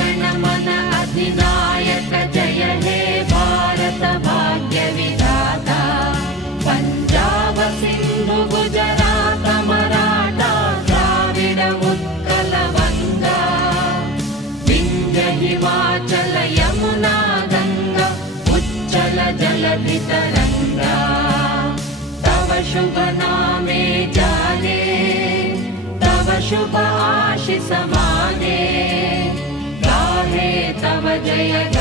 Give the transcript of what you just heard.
गण मन अधिनायक जय हे भारत भाग्य विधाता पंजाब सिंधु गुजरात मराठा द्राविड उत्कल बंगा विंध्य हिमाचल यमुना गंगा उच्चल जलधि तरंगा तव शुभ नामे जाने तव शुभ आशीष माने गाहे तव जय